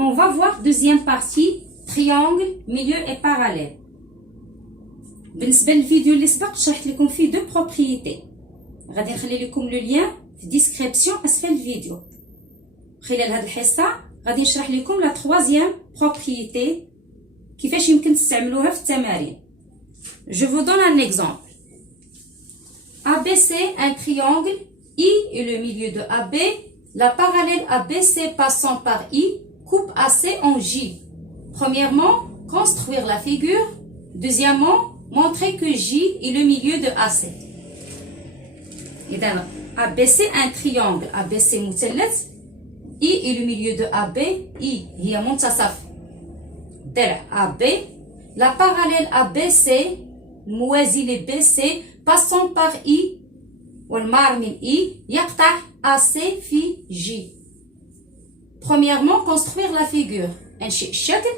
On va voir deuxième partie, triangle, milieu et parallèle. بالنسبة للفيديو اللي سبق شرحت لكم فيه دو بروبريتي. غادي نخلي لكم لو لين في ديسكريبسيون اسفل الفيديو. خلال هذه الحصة غادي نشرح لكم لا troisième propriété كيفاش يمكن تستعملوها في التمارين. Je vous donne un exemple. ABC, un triangle, I et le milieu de AB, la parallèle ABC passant par I coupe AC en J. Premièrement, construire la figure. Deuxièmement, montrer que J est le milieu de AC. إذا ABC un triangle, ABC مثلث, I est le milieu de AB, I هي منتصف ضلع AB. La parallèle ABC موازي ل BC passant par I والمار من I يقطع AC في J. Premièrement, construire la figure. انشئ الشكل.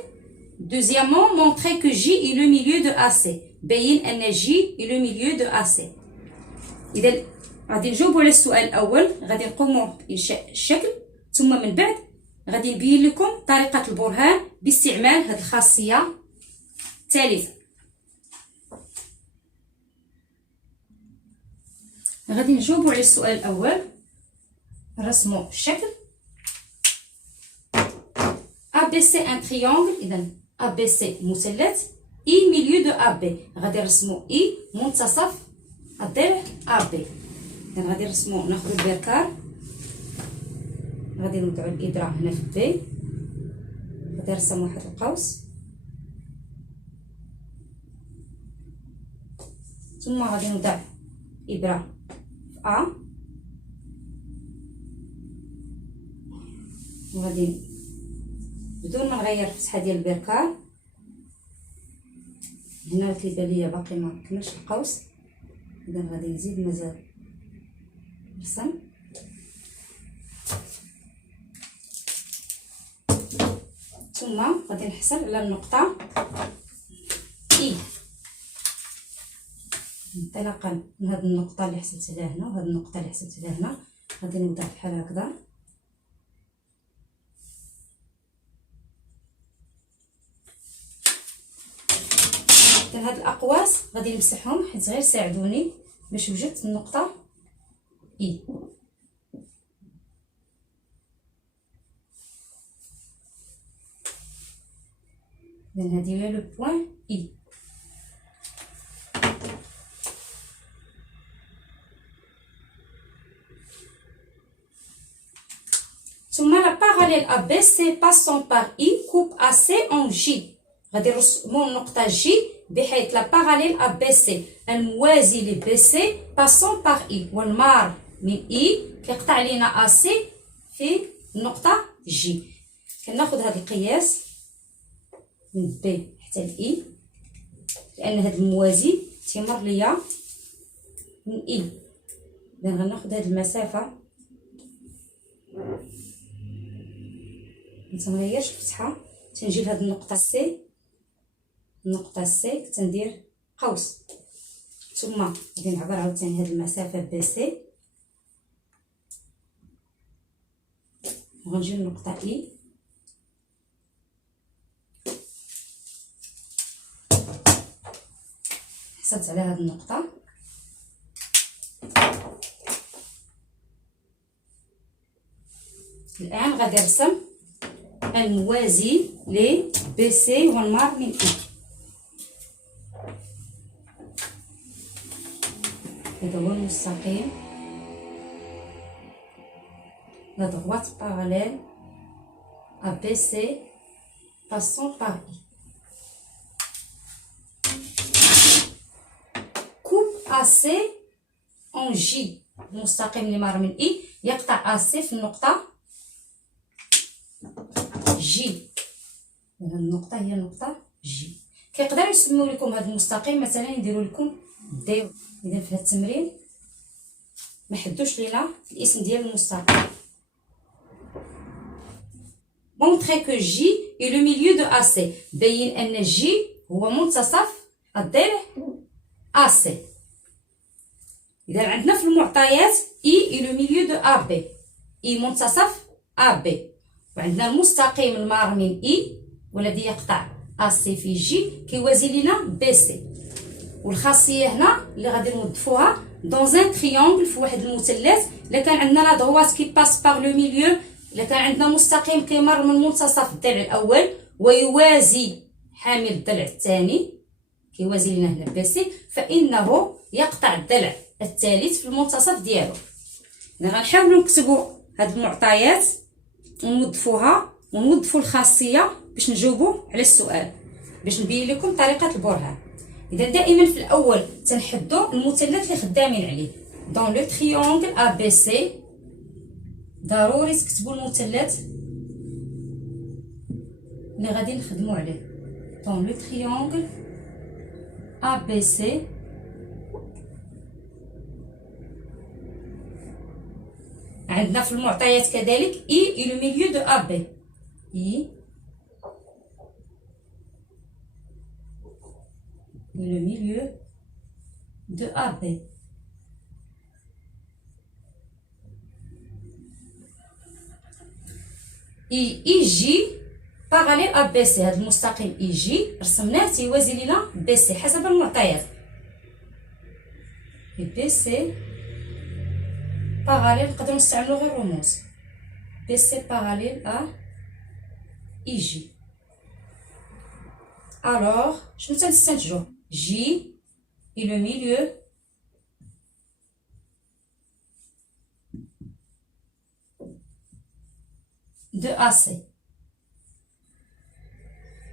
Deuxièmement, montrer que J est le milieu de AC. بين أن J est le milieu de AC. إذا غادي نجاوبوا على السؤال الأول، غادي نقوموا بإنشاء الشكل، ثم من بعد غادي نبين لكم طريقة البرهان باستعمال هذه الخاصية الثالثة. غادي نجاوبوا على السؤال الأول، نرسموا الشكل. ABC un triangle، إذا ABC مثلث، I milieu de AB، غادي نرسموا I منتصف الضلع AB. إذا غادي نرسموا، ناخذ البركار، غادي نوضعوا الإبرة هنا في B، غادي نرسم واحد القوس، ثم غادي نوضع إبرة في A، وغادي بدون ما نغير الفتحة ديال البركار هنا كيبان ليا باقي ما كملش القوس. إذا غادي نزيد مازال نرسم، ثم غادي نحصل على النقطة إي. انطلاقا من هذه النقطة اللي حصلت عليها هنا وهذه النقطة اللي حصلت عليها هنا، غادي نبدا بحال هكذا. هاد الأقواس غادي نمسحهم حيت غير ساعدوني باش وجدت النقطة إي. إذن هادي هي لو بوين إي. ثم لا باراليل ABC passant par I coupe AC en J. غادي نرسمو النقطة J بحيث لا باراليل ABC الموازي ل BC passant par I والمار من I كيقطع لينا AC في النقطة J. كناخد هذا القياس من B حتى ل I لأن هذا الموازي تيمر ليا من I. إذا غناخد هذه المسافة، متنغيرش الفتحة، تنجي لهاد النقطة سي، النقطة سي تندير قوس، ثم غادي نعبر عاوتاني هاد المسافة بي سي، وغنجي للنقطة اي، حصلت على هاد النقطة. الآن غادي نرسم الموازي ل بي سي والمار من اي. هذا هو المستقيم، la droite parallèle à BC passant par I. coupe AC en J. المستقيم اللي مار من I يقطع AC في النقطة جي. هذه النقطة هي النقطة جي. كيقدروا يسموا لكم هذا المستقيم مثلا يديروا لكم دي. إذا في هذا التمرين ما حدوش لينا الاسم ديال المستقيم. montrer que J est le milieu de AC. بين أن J هو منتصف الضلع AC. إذا عندنا في المعطيات I est le milieu de AB. I منتصف AB. وعندنا المستقيم المار من اي والذي يقطع AC في جي كيوازي لنا بي سي. والخاصيه هنا اللي غادي نوظفوها دون ان تريونغل في واحد المثلث. الا كان عندنا لا دروات كي باس باغ لو ميليو، الا كان عندنا مستقيم كيمر من منتصف الضلع الاول ويوازي حامل الضلع الثاني كيوازي لنا هنا بي سي، فانه يقطع الضلع الثالث في المنتصف ديالو. اذا غنحاولوا نكتبوا هاد المعطيات ونوظفوها ونوظفوا الخاصيه باش نجاوبوا على السؤال، باش نبين لكم طريقه البرهان. اذا دائما في الاول تنحدوا المثلث اللي خدامين عليه دون لو تريونغل ا بي سي. ضروري تكتبوا المثلث اللي غادي نخدموا عليه دون لو تريونغل ا بي سي. عندنا في المعطيات كذلك اي لو ميليو دو ا بي، اي le milieu de AB. EG parallèle à BC. هذا المستقيم EG رسمناه تيوازي لنا BC حسب المعطيات. BC parallèle نقدروا نستعملوا غير الرموز. BC parallèle à EG. Alors شنو تنستنتجوا؟ J et le milieu de AC.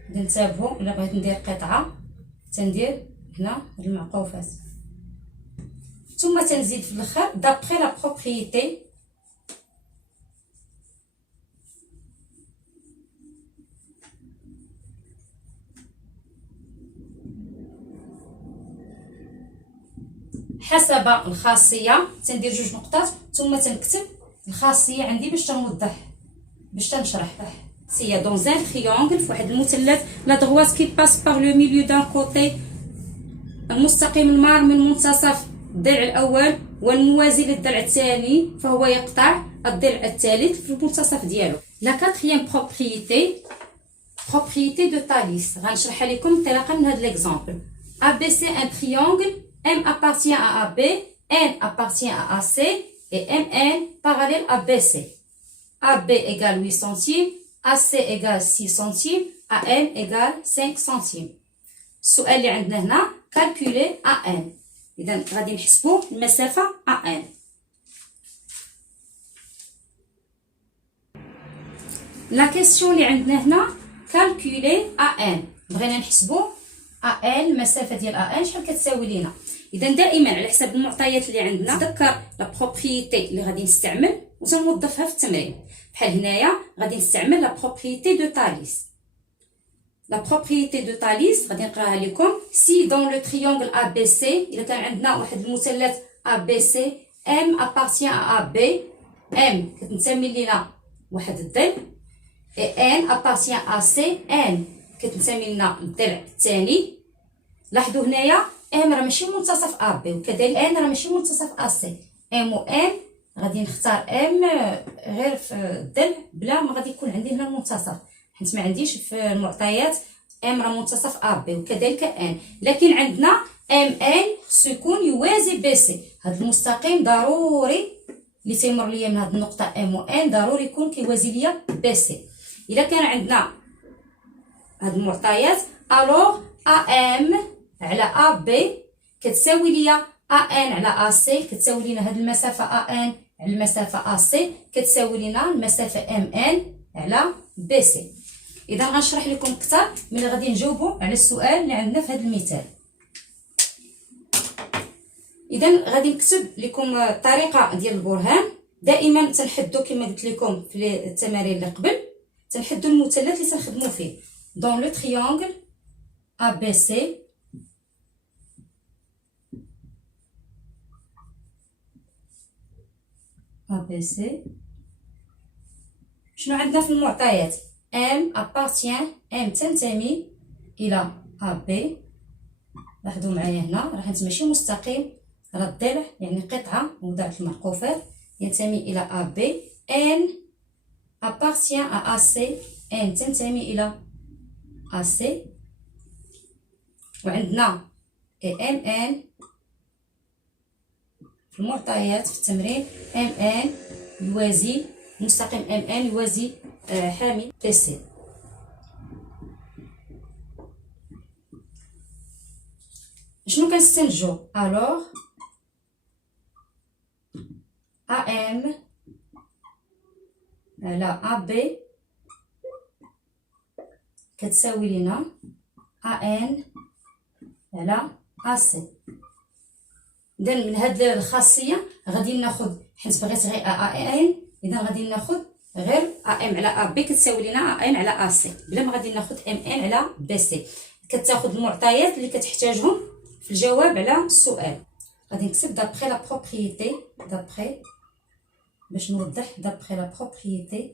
ننتبهوا الا بغيت ندير قطعه تندير هنا هاد المعقوفات ثم تنزيد في الاخر دابخي لا بروبريتي حسب الخاصيه. تندير جوج نقطات ثم تنكتب الخاصيه عندي باش تنوضح باش تنشرح. سي دون ان تريونغل في واحد المثلث لا دروات كي باس باغ لو ميليو دان كوتي، المستقيم المار من منتصف الضلع الاول والموازي للضلع الثاني فهو يقطع الضلع الثالث في المنتصف ديالو. لا كاتريام بروبريتي دو تاليس غنشرحها لكم انطلاقا من هذا ليكزامبل. A B C un triangle, M appartient à AB, N appartient à AC et MN parallèle à BC. AB égale 8 centimes, AC égale 6 centimes, AM égale 5 centimes. السؤال اللي عندنا هنا calculer AN. إذا غادي نحسبوا المسافة AN. لا كيسيون اللي عندنا هنا calculer AN. بغينا نحسبوا AN المسافة ديال AN شحال كتساوي لينا. إذا دائما على حسب المعطيات اللي عندنا تذكر لا بروبريتي اللي غادي نستعمل وتنوظفها في التمرين. بحال هنايا غادي نستعمل لا بروبريتي دو تاليس. لا بروبريتي دو تاليس غادي نقراها لكم. سي دون لو تريونغل ا بي سي، الا كان عندنا واحد المثلث ا بي سي ام ابارتيان ا بي، ام كتنتمي لينا واحد الضلع، اي ان ابارتيان ا سي، ان كتنتمي لنا الضلع الثاني. لاحظوا هنايا ام راه ماشي منتصف ا بي وكذلك ان راه ماشي منتصف ا سي. ام و ان غادي نختار ام غير في الضلع بلا ما غادي يكون عندي هنا المنتصف، حيت ما عنديش في المعطيات ام راه منتصف ا بي وكذلك ان، لكن عندنا ام ان خصو يكون يوازي بي سي. هذا المستقيم ضروري اللي تيمر ليا من هذه النقطه ام و ان ضروري يكون كيوازي ليا بي سي. الا كان عندنا هاد المعطيات الوغ ا ام على ا بي كتساوي ليا ا ان على ا سي، كتساوي لينا هاد المسافه ا ان على المسافه ا سي كتساوي لينا المسافه ام ان على بي سي. اذا غنشرح لكم اكثر ملي غادي نجاوبوا على السؤال اللي عندنا في هذا المثال. اذا غادي نكتب لكم الطريقه ديال البرهان. دائما تنحدوا كما قلت لكم في التمارين اللي قبل تنحدوا المثلث اللي تنخدموا فيه دون لو تريونغل ا بي سي ABC. شنو عندنا في المعطيات؟ M appartient، M تنتمي إلى AB. لاحظوا معايا هنا راه نتماشي مستقيم، راه الضلع يعني قطعة موضع المعقوفات ينتمي إلى AB. N appartient à AC N تنتمي إلى AC وعندنا MN في المعطيات في التمرين MN يوازي مستقيم MN يوازي حامل BC. شنو كنستنتجو؟ الوغ AM على AB كتساوي لينا AN على AC. اذا من هاد الخاصيه غادي ناخذ، حيت بغيت غير AN، اذا غادي ناخذ غير AM على AB كتساوي لينا AN على AC بلا ما غادي ناخذ MN على BC. كتاخذ المعطيات اللي كتحتاجهم في الجواب على السؤال. غادي نكتب دابخي لا بروبريتي، دابخي باش نوضح، دابخي لا بروبريتي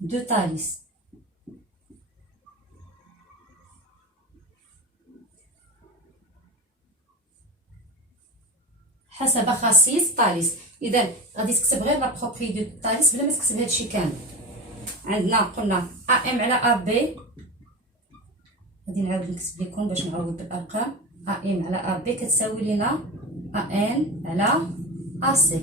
دو تاليس. حسب خاصية تاليس. إذا غادي تكتب غير لا بروبريتي دو تاليس بلا ما تكتب هادشي كامل. عندنا قلنا AM على AB، غادي نعاود نكتب لكم باش نعوض بالارقام. AM على AB كتساوي لينا AN على AC.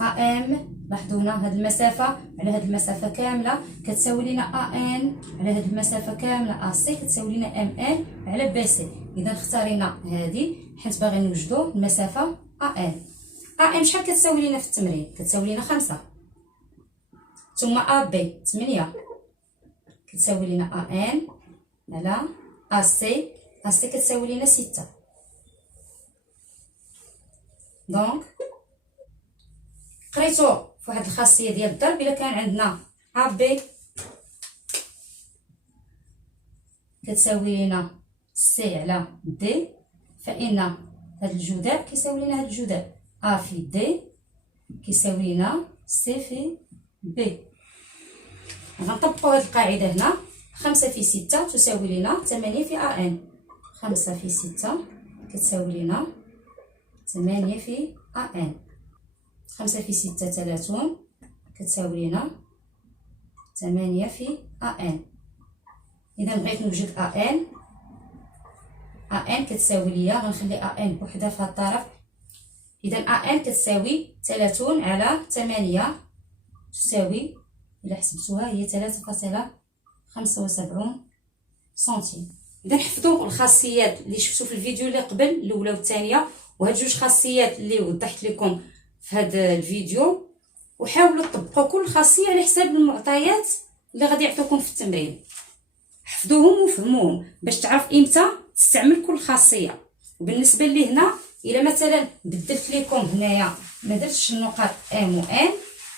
AM لاحظوا هنا هاد المسافه على هاد المسافه كامله كتساوي لينا AN على هاد المسافه كامله AC كتساوي لينا MN على BC. اذا اختارينا هادي حيت باغي نوجدوا المسافه AN. AM شحال كتساوي لينا في التمرين؟ كتساوي لينا 5. ثم AB 8 كتساوي لينا AN على AC كتساوي لينا 6. دونك قريتو فواحد الخاصيه ديال الضرب. الا كان عندنا AB كتساوي لينا C على D، فإن هاد الجداء كيساوي لينا هاد الجداء A في D كيساوي لينا C في B. غنطبقوا هاد القاعده هنا. 5 في 6 تساوي لنا 8 في AN. 5 في 6 كتساوي لنا 8 في AN. 5 في 6 30 كتساوي لنا 8 في AN. إذا بغيت نوجد AN كتساوي ليا، غنخلي AN بوحدها في هاد الطرف. إذا AN كتساوي 30 على 8 تساوي، إلا حسبتوها هي 3.75 سنتيم. إذا حفظوا الخاصيات اللي شفتوا في الفيديو اللي قبل، الأولى والثانية، وهاد جوج خاصيات اللي وضحت لكم في هذا الفيديو، وحاولوا تطبقوا كل خاصيه على حساب المعطيات اللي غادي يعطوكم في التمرين. حفظوهم وفهموهم باش تعرف امتى تستعمل كل خاصيه. وبالنسبه لي هنا الا مثلا بدلت لكم هنايا ما درتش النقط ام و ان،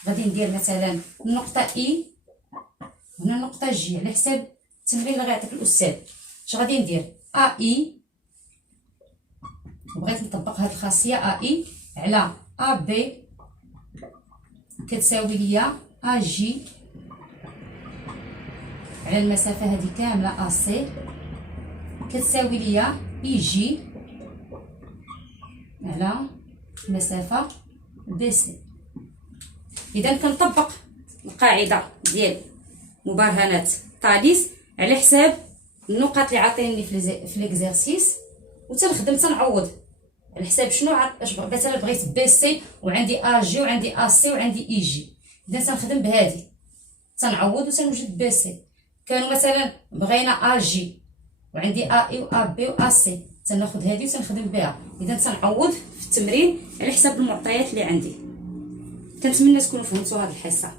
غادي ندير مثلا النقطه اي هنا النقطه جي على حساب التمرين اللي غيعطيك الاستاذ. اش غادي ندير؟ اي، وبغيت نطبق هذه الخاصيه اي على AB كتساوي ليا AG على المسافه هذه كامله AC كتساوي ليا EG على المسافه BC. اذا كنطبق القاعده ديال مبرهنات تاليس على حساب النقط اللي عاطيني في ليكزارسيس، وتنخدم تنعوض على حساب شنو مثلا بغيت بي سي وعندي ا جي وعندي ا سي وعندي اي جي. اذا تنخدم بهذه تنعوض وتنوجد بي سي. كانوا مثلا بغينا ا جي وعندي ا اي و ا بي و ا سي، تناخذ هذه وتنخدم بها. اذا تنعوض في التمرين على حساب المعطيات اللي عندي. كنتمنى تكونوا فهمتوا هذه الحصه.